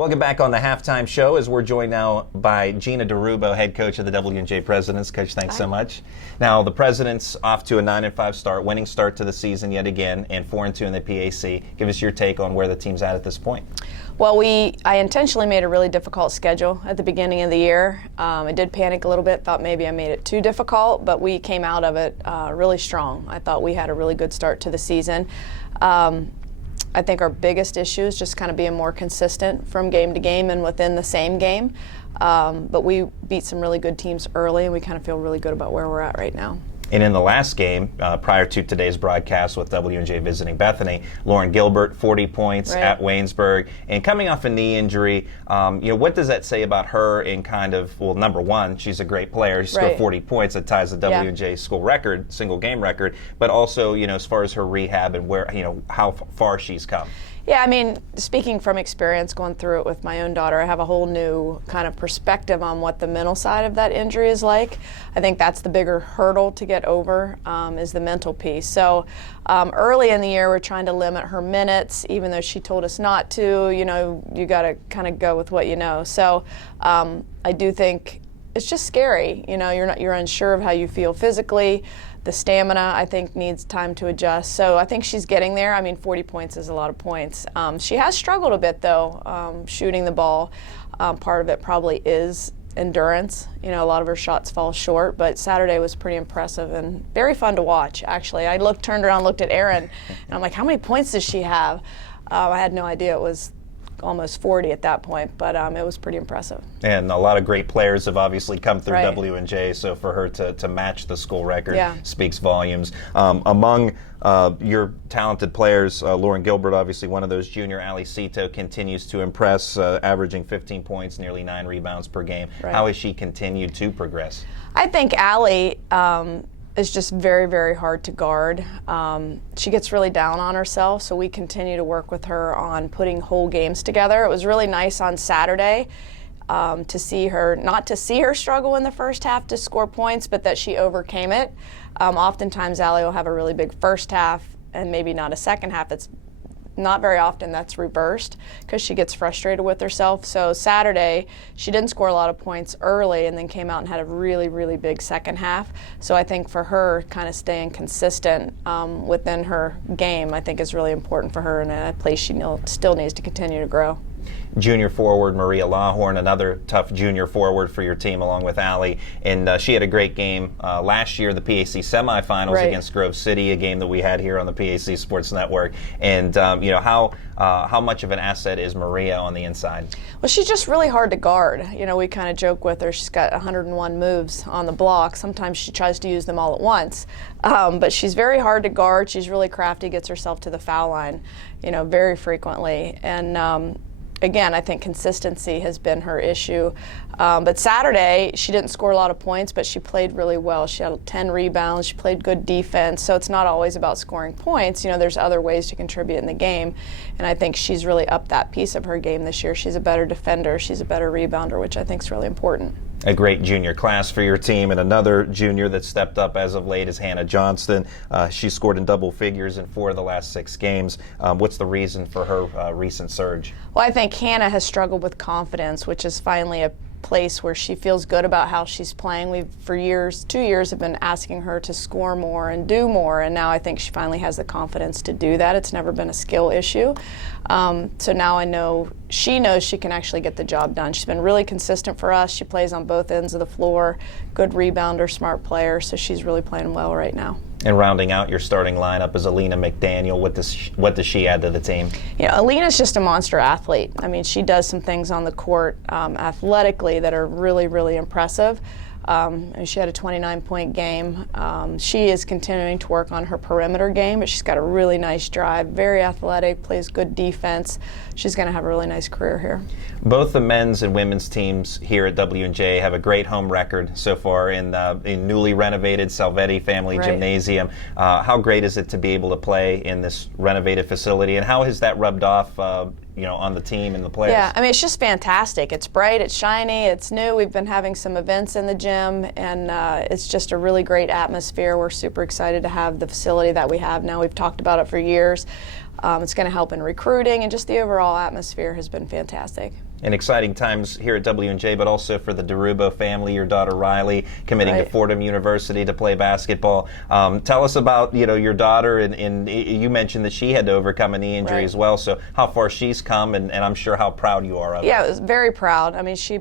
Welcome back on the Halftime Show as we're joined now by Jina DeRubbo, head coach of the W&J Presidents. Coach, thanks so much. Now, the Presidents off to a 9-5 start, winning start to the season yet again, and 4-2 in the PAC. Give us your take on where the team's at this point. Well, I intentionally made a really difficult schedule at the beginning of the year. I did panic a little bit, thought maybe I made it too difficult, but we came out of it really strong. I thought we had a really good start to the season. I think our biggest issue is just kind of being more consistent from game to game and within the same game. But we beat some really good teams early, and we kind of feel really good about where we're at right now. And in the last game, prior to today's broadcast with W&J visiting Bethany, Lauren Gilbert, 40 points at Waynesburg. And coming off a knee injury, what does that say about her in kind of, well, number one, she's a great player. She scored 40 points. That ties the W&J school record, single game record. But also, as far as her rehab and where, how far she's come. Yeah, I mean, speaking from experience going through it with my own daughter, I have a whole new kind of perspective on what the mental side of that injury is like. I think that's the bigger hurdle to get over is the mental piece. So early in the year, we're trying to limit her minutes, even though she told us not to. You got to kind of go with what you know. So I do think it's just scary. You're unsure of how you feel physically. The stamina, I think, needs time to adjust. So I think she's getting there. I mean, 40 points is a lot of points. She has struggled a bit, though, shooting the ball. Part of it probably is endurance. A lot of her shots fall short, but Saturday was pretty impressive and very fun to watch, actually. I turned around, looked at Erin, and I'm like, how many points does she have? I had no idea it was almost 40 at that point, but it was pretty impressive. And a lot of great players have obviously come through W&J, so for her to match the school record speaks volumes. Among your talented players, Lauren Gilbert, obviously one of those, junior Ali Cito continues to impress, averaging 15 points, nearly 9 rebounds per game. How has she continued to progress? I think Ali is just very, very hard to guard. She gets really down on herself, so we continue to work with her on putting whole games together. It was really nice on Saturday to see her, not to see her struggle in the first half to score points, but that she overcame it. Oftentimes, Allie will have a really big first half and maybe not a second half. It's not very often that's reversed because she gets frustrated with herself. So Saturday, she didn't score a lot of points early and then came out and had a really, really big second half. So I think for her, kind of staying consistent within her game, I think is really important for her and a place she still needs to continue to grow. Junior forward Maria Lawhorn, another tough junior forward for your team along with Allie, and she had a great game last year, the PAC semifinals against Grove City, a game that we had here on the PAC Sports Network. And how much of an asset is Maria on the inside? Well, she's just really hard to guard. We kind of joke with her, she's got 101 moves on the block. Sometimes she tries to use them all at once, but she's very hard to guard. She's really crafty, gets herself to the foul line very frequently, and again, I think consistency has been her issue. But Saturday, she didn't score a lot of points, but she played really well. She had 10 rebounds. She played good defense. So it's not always about scoring points. There's other ways to contribute in the game. And I think she's really upped that piece of her game this year. She's a better defender. She's a better rebounder, which I think is really important. A great junior class for your team, and another junior that stepped up as of late is Hannah Johnston. She scored in double figures in 4 of the last 6 games. What's the reason for her recent surge? Well, I think Hannah has struggled with confidence, which is finally a place where she feels good about how she's playing. We've, for years, 2 years, have been asking her to score more and do more, and now I think she finally has the confidence to do that. It's never been a skill issue. So now I know she knows she can actually get the job done. She's been really consistent for us. She plays on both ends of the floor, good rebounder, smart player, so she's really playing well right now. And rounding out your starting lineup is Alina McDaniel. What does she add to the team? Alina's just a monster athlete. I mean, she does some things on the court athletically that are really, really impressive. And she had a 29-point game. She is continuing to work on her perimeter game, but she's got a really nice drive, very athletic, plays good defense. She's going to have a really nice career here. Both the men's and women's teams here at W&J have a great home record so far in newly renovated Salvetti Family Gymnasium. How great is it to be able to play in this renovated facility, and how has that rubbed off on the team and the players? Yeah, I mean, it's just fantastic. It's bright, it's shiny, it's new. We've been having some events in the gym, and it's just a really great atmosphere. We're super excited to have the facility that we have now. We've talked about it for years. It's going to help in recruiting, and just the overall atmosphere has been fantastic. And exciting times here at W&J, but also for the DeRubbo family. Your daughter Riley committing to Fordham University to play basketball. Tell us about your daughter, and you mentioned that she had to overcome a knee injury as well. So how far she's come, and I'm sure how proud you are of her. Yeah, I was very proud. I mean, she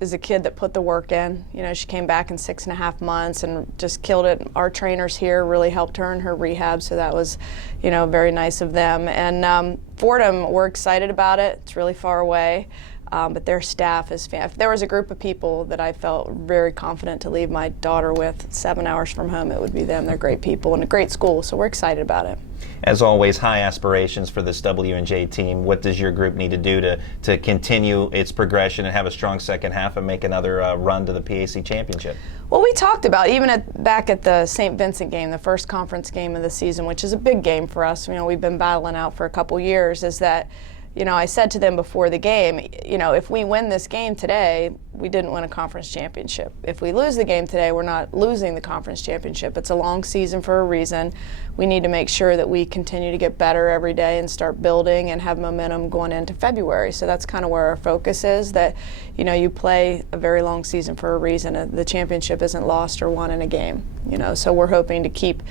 is a kid that put the work in. She came back in 6.5 months and just killed it. Our trainers here really helped her in her rehab, so that was, very nice of them. And Fordham, we're excited about it. It's really far away, but their staff is if there was a group of people that I felt very confident to leave my daughter with 7 hours from home, it would be them. They're great people and a great school, so we're excited about it. As always, high aspirations for this W&J team. What does your group need to do to continue its progression and have a strong second half and make another run to the PAC championship? Well, we talked about, even back at the St. Vincent game, the first conference game of the season, which is a big game for us. We've been battling out for a couple years, is that I said to them before the game, if we win this game today, we didn't win a conference championship. If we lose the game today, we're not losing the conference championship. It's a long season for a reason. We need to make sure that we continue to get better every day and start building and have momentum going into February. So that's kind of where our focus is, that, you play a very long season for a reason. The championship isn't lost or won in a game, So we're hoping to keep,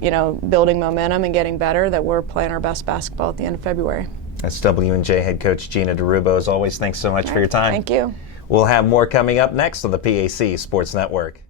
building momentum and getting better, that we're playing our best basketball at the end of February. That's W&J head coach Jina DeRubbo. As always, thanks so much for your time. Thank you. We'll have more coming up next on the PAC Sports Network.